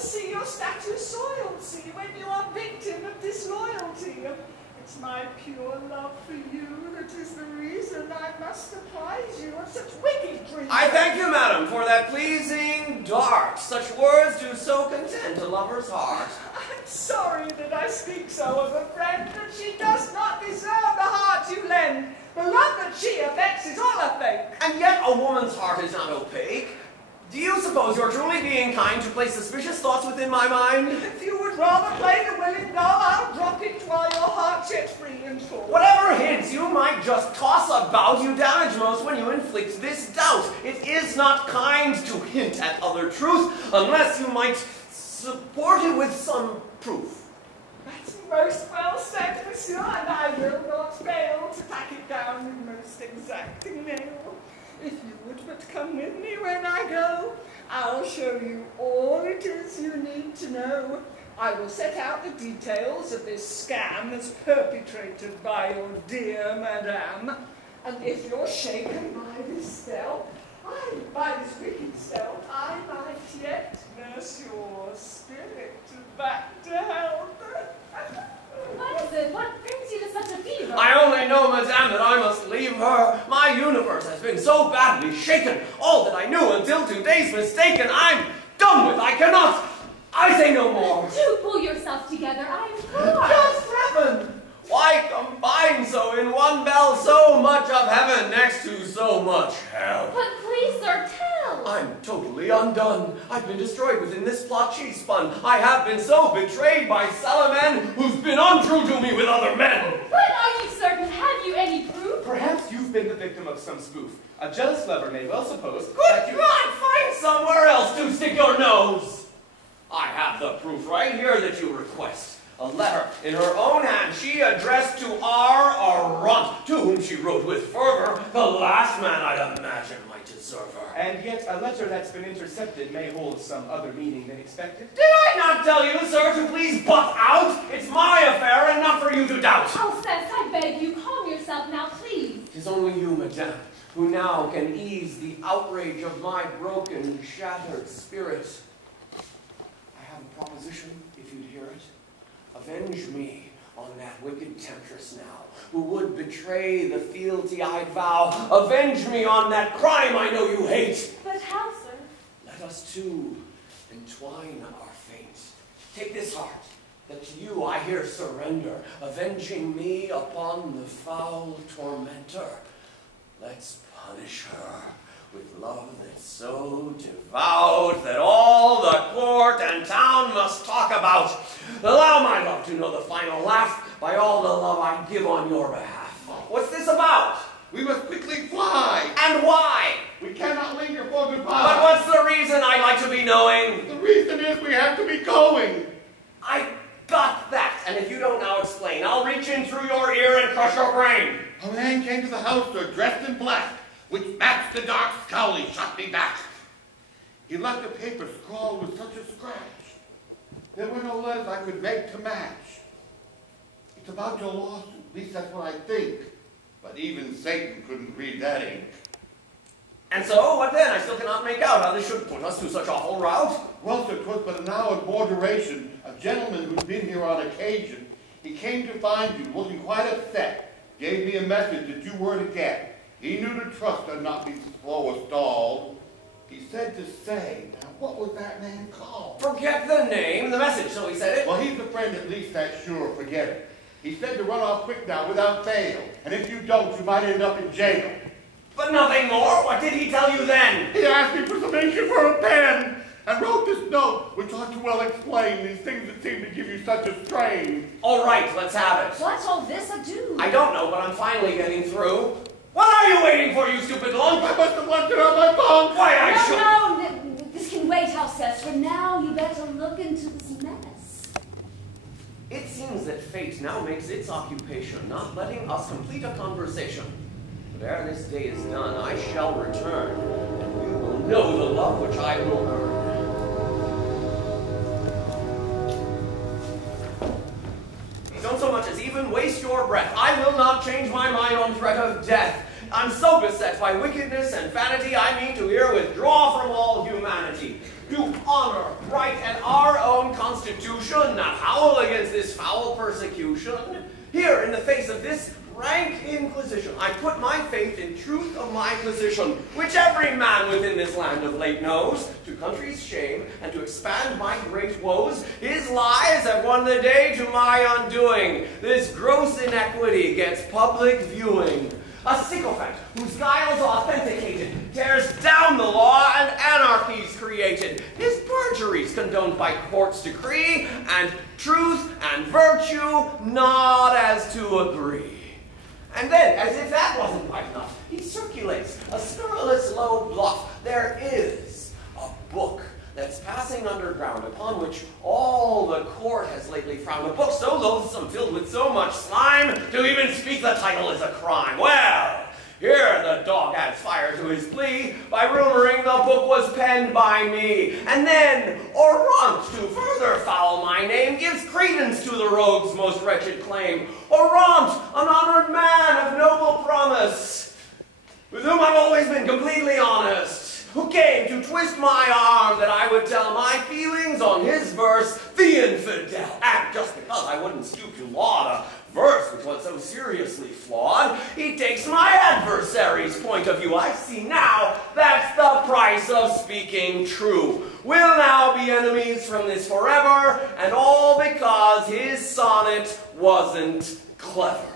see your statue soiled, see, when you are victim of disloyalty. It's my pure love for you that is the reason I must apprise you of such wicked dreams. I thank you, madam, for that pleasing dart. Such words do so content a lover's heart. I'm sorry that I speak so of a friend, but she does not deserve the heart you lend. The love that she affects is all a fake. And yet a woman's heart is not opaque. Do you suppose you're truly being kind to place suspicious thoughts within my mind? If you would rather play the willing doll, I'll drop it while your heart's yet free and full. Whatever hints you might just toss about, you damage most when you inflict this doubt. It is not kind to hint at other truth, unless you might support it with some proof. That's most well said, monsieur, and I will not fail to tack it down with most exacting nail. If you would but come with me when I go, I'll show you all it is you need to know. I will set out the details of this scam as perpetrated by your dear madame. And if you're shaken by this wicked stealth, I might yet nurse your spirit back to health. What is it? What brings you to such a fever? I only know, madame, that I must leave her. My universe has been so badly shaken. All that I knew until today's mistaken, I'm done with. I cannot. I say no more. Do pull yourself together. I implore. Just heaven. Why combine so in one bell so much of heaven next to so much hell? But please, sir, tell. I'm totally undone. I've been destroyed within this plot she spun. I have been so betrayed by Salaman, who's been untrue to me with other men. But are you certain? Have you any proof? Perhaps you've been the victim of some spoof. A jealous lover may well suppose Good that you... God, find somewhere else to stick your nose. I have the proof right here that you request. A letter in her own hand she addressed to R. Arunt, to whom she wrote with fervor, the last man I'd imagine might deserve her. And yet a letter that's been intercepted may hold some other meaning than expected. Did I not tell you, sir, to please butt out? It's my affair and not for you to doubt. Alceste, I beg you, calm yourself now, please. 'Tis only you, madame, who now can ease the outrage of my broken, shattered spirit. I have a proposition, if you'd hear it. Avenge me on that wicked temptress now, who would betray the fealty I vow. Avenge me on that crime I know you hate. But how, sir? Let us two entwine our fate. Take this heart, that to you I here surrender, avenging me upon the foul tormentor. Let's punish her with love that's so devout that all the court and town must talk about. Allow my love to know the final laugh by all the love I give on your behalf. What's this about? We must quickly fly. And why? We cannot linger for goodbye. But what's the reason I'd like to be knowing? The reason is we have to be going. I got that, and if you don't now explain, I'll reach in through your ear and crush your brain. A man came to the house, sir, dressed in black, which matched the dark scowl he shot me back. He left a paper scrawled with such a scratch. There were no letters I could make to match. It's about your lawsuit, at least that's what I think. But even Satan couldn't read that ink. And so, what then? I still cannot make out how this should put us to such awful rout. Well, sir, 'twas but an hour's more duration. A gentleman who'd been here on occasion, he came to find you, looking quite upset. Gave me a message that you were to get. He knew to trust and not be slow or stalled. He said to say, now what was that man called? Forget the name, the message, so he said it. Well, he's a friend, at least that's sure, forget it. He said to run off quick now without fail, and if you don't, you might end up in jail. But nothing more? What did he tell you then? He asked me for some ink and for a pen, and wrote this note, which ought to well explain these things that seem to give you such a strain. All right, let's have it. What's all this ado? I don't know, but I'm finally getting through. What are you waiting for, you stupid lump? I must have left it on my bunk. Why, I should... No, this can wait, Alceste. For now, you better look into this mess. It seems that fate now makes its occupation, not letting us complete a conversation. But ere this day is done, I shall return, and you will know the love which I will earn. Don't so much as even waste your breath. I will not change my mind on threat of death. I'm so beset by wickedness and vanity, I mean to here withdraw from all humanity. Do honor, right, and our own constitution, not howl against this foul persecution. Here, in the face of this rank inquisition, I put my faith in truth of my position, which every man within this land of late knows, to country's shame, and to expand my great woes, his lies have won the day to my undoing. This gross inequity gets public viewing. A sycophant whose guiles authenticated tears down the law and anarchy's created. His perjuries condoned by court's decree, and truth and virtue nod as to agree. And then, as if that wasn't quite enough, he circulates a scurrilous low bluff. There is a book that's passing underground, upon which all the court has lately frowned. A book so loathsome, filled with so much slime, to even speak the title is a crime. Well, here the dog adds fire to his plea by rumoring the book was penned by me. And then, Orant, to further foul my name, gives credence to the rogue's most wretched claim. Orant, an honored man of noble promise, with whom I've always been completely honest, who came to twist my arm that I would tell my feelings on his verse, the infidel. And just because I wouldn't stoop to laud a verse which was so seriously flawed, he takes my adversary's point of view. I see now that's the price of speaking true. We'll now be enemies from this forever, and all because his sonnet wasn't clever.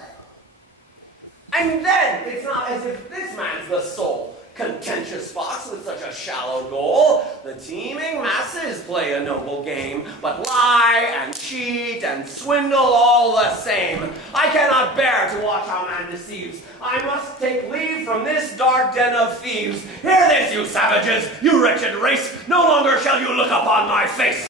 And then, it's not as if this man's the sole contentious fox with such a shallow goal. The teeming masses play a noble game, but lie and cheat and swindle all the same. I cannot bear to watch how man deceives. I must take leave from this dark den of thieves. Hear this, you savages, you wretched race, no longer shall you look upon my face.